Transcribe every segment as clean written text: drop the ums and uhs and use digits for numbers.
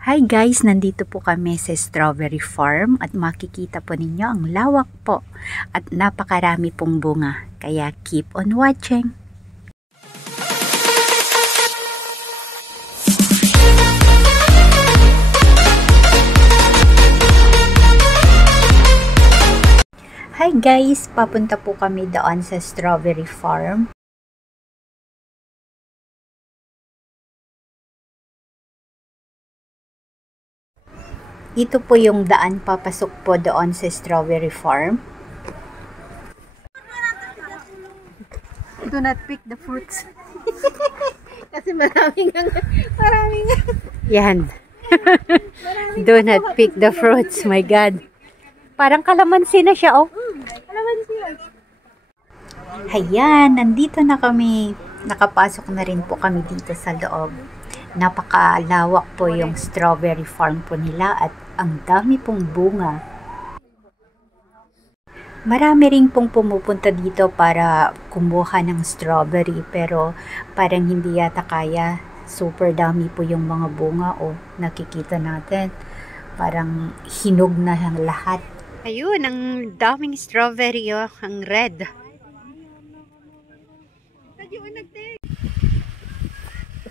Hi guys, nandito po kami sa strawberry farm at makikita po ninyo ang lawak po at napakarami pong bunga. Kaya keep on watching! Hi guys, papunta po kami doon sa strawberry farm. Ito po yung daan papasok po doon sa strawberry farm. Do not pick the fruits. Kasi maraming Yan. Do not pick the fruits. My God. Parang kalamansi na siya, oh. Kalamansi. Ayan, nandito na kami. Nakapasok na rin po kami dito sa loob. Napakalawak po yung strawberry farm po nila at ang dami pong bunga. Marami rin pong pumupunta dito para kumuha ng strawberry pero parang hindi yata kaya. Super dami po yung mga bunga o nakikita natin. Parang hinog na ang lahat. Ayun, ang daming strawberry oh, ang red.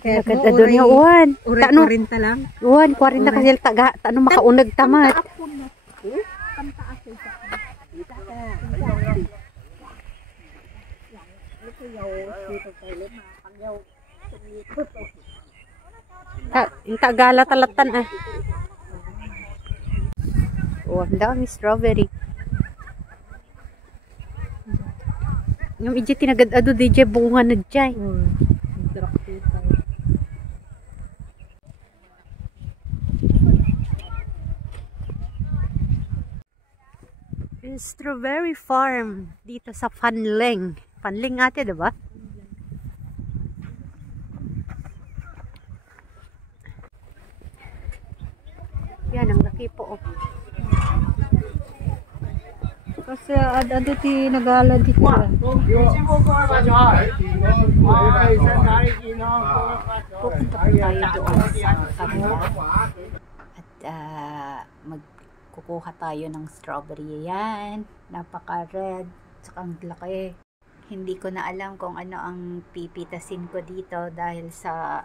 Kaya Agad doon yung uwan. Uray 40 lang. Uwan, 40 kasi taga, makaunag tamat. Yung tagala talatan ah. Oh, ang dami strawberry. Yung iji tinagad-ado DJ bunga na dyan. Strawberry farm dito sa Fanling. Fanling ate, diba? Yan, ang laki po. Oh. Kasi ado ti nagala dito. Pupunta po tayo doon sa kanila. At magkukuha tayo ng strawberry. Yan. Napaka-red. Tsaka ang laki. Hindi ko na alam kung ano ang pipitasin ko dito dahil sa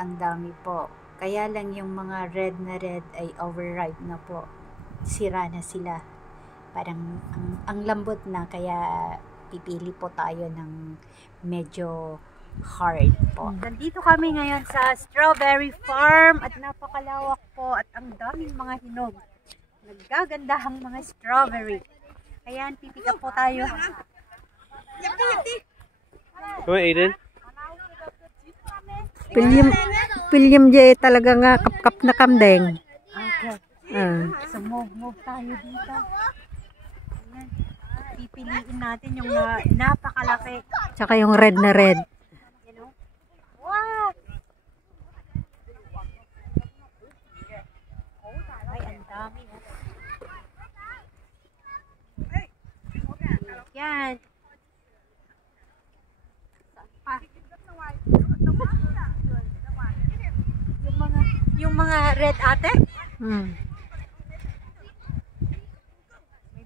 ang dami po. Kaya lang yung mga red na red ay overripe na po. Sira na sila. Parang ang lambot na kaya pipili po tayo ng medyo hard po. Nandito kami ngayon sa strawberry farm at napakalawak po at ang daming mga hinog. Naggagandahang mga strawberry. Ayan, pipika po tayo. Come on, Aiden. Pilyam jay talaga nga kap-kap na kamdeng. Okay. So move tayo dito. Ayan. Pipiliin natin yung napakalaki. Tsaka yung red na red. You know? Wow! Ay, ang dami. Yan. Yung mga red ate? May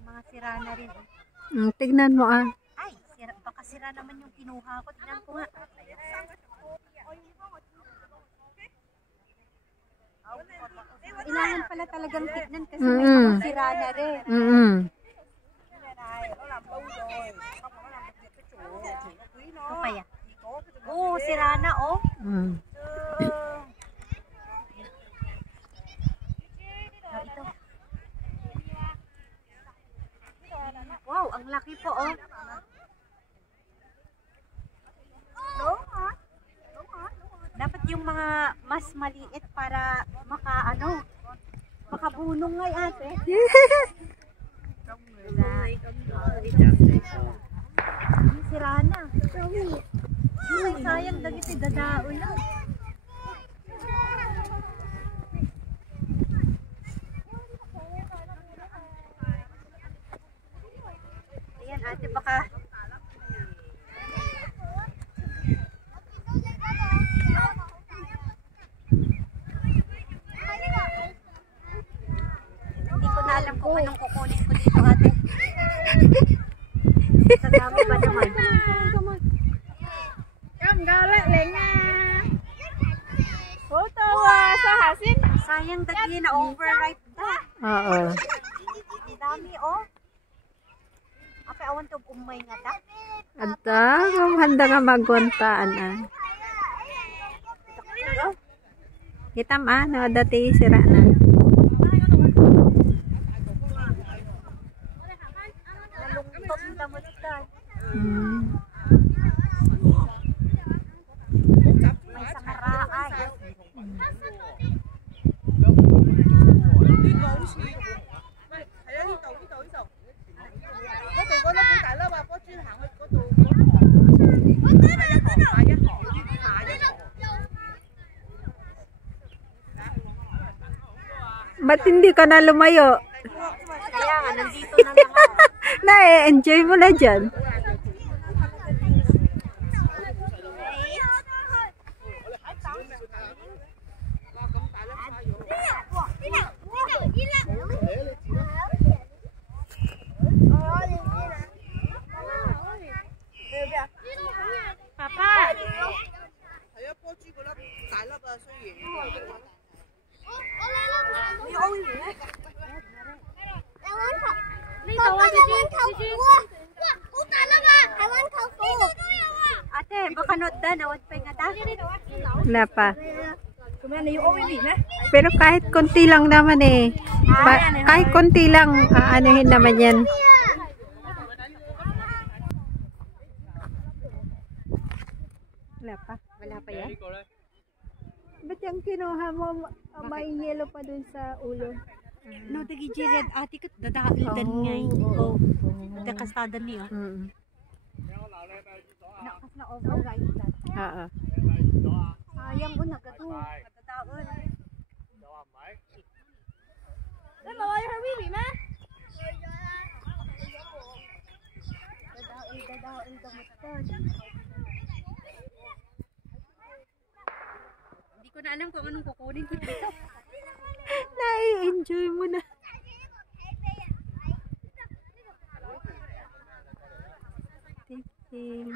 mga sira na rin. Tignan mo ah. Ay, baka sira naman yung kinuha ko. Tignan ko nga. Kailangan pala talagang tignan kasi may mga sira na rin. Ito kaya. Oo, sira na oh. Ito. Wow, ang laki po oh. Dapat yung mga mas maliit para makabunong ngay ate. Sira na. Ay, sayang dagiti dadao lang. Ayan ate, baka kung anong kukunin ko dito, ate. Sa dami ba naman? Sayang dagi na overripe da. Oo. Ang dami, oh. Apay, awan to umay nga da. Ata, handa nga magwantaan ah. Kita ma, no, dati sira na. Nalungtot ang damot da. May sangaraan. Ba't hindi ka na lumayo? Kaya nga, nandito na naman. Na-enjoy mo na dyan. Papa! Ate, baka not da, nawad pa nga da. Wala pa. Pero kahit konti lang naman eh. Kahit konti lang, anuhin naman yan. Wala pa. Wala pa yan? Ba't yung kinuha mo, may yellow pa dun sa ulo? No, dagi jired ati kat dadaidan ngay. Oh, dakastada niyo. Nakas na override da. Oo. Sayang ko nagado. Dadaan. Ay, mawala her wiwi, ma. Dadaon damutan. Hindi ko na alam kung anong kukunin ko dito. Na-enjoy mo na. Tikim.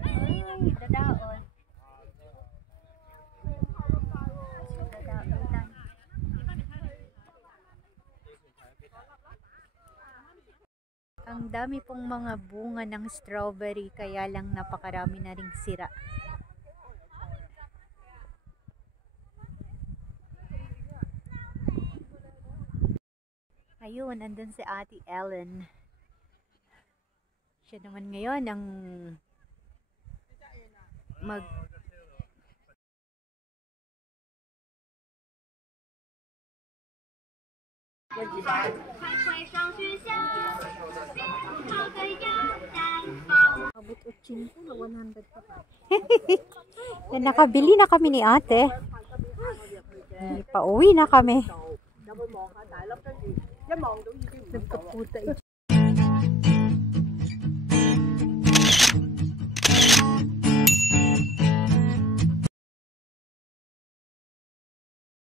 Ay, dadaon. Dadaon lang. Ang dami pong mga bunga ng strawberry kaya lang napakarami na ring sira. Ayun, andun si Ate Ellen. Siya naman ngayon ang mag abot 80 na 100 pa. Nakabili na kami ni ate. Pauwi na kami. Nagkaputa ito.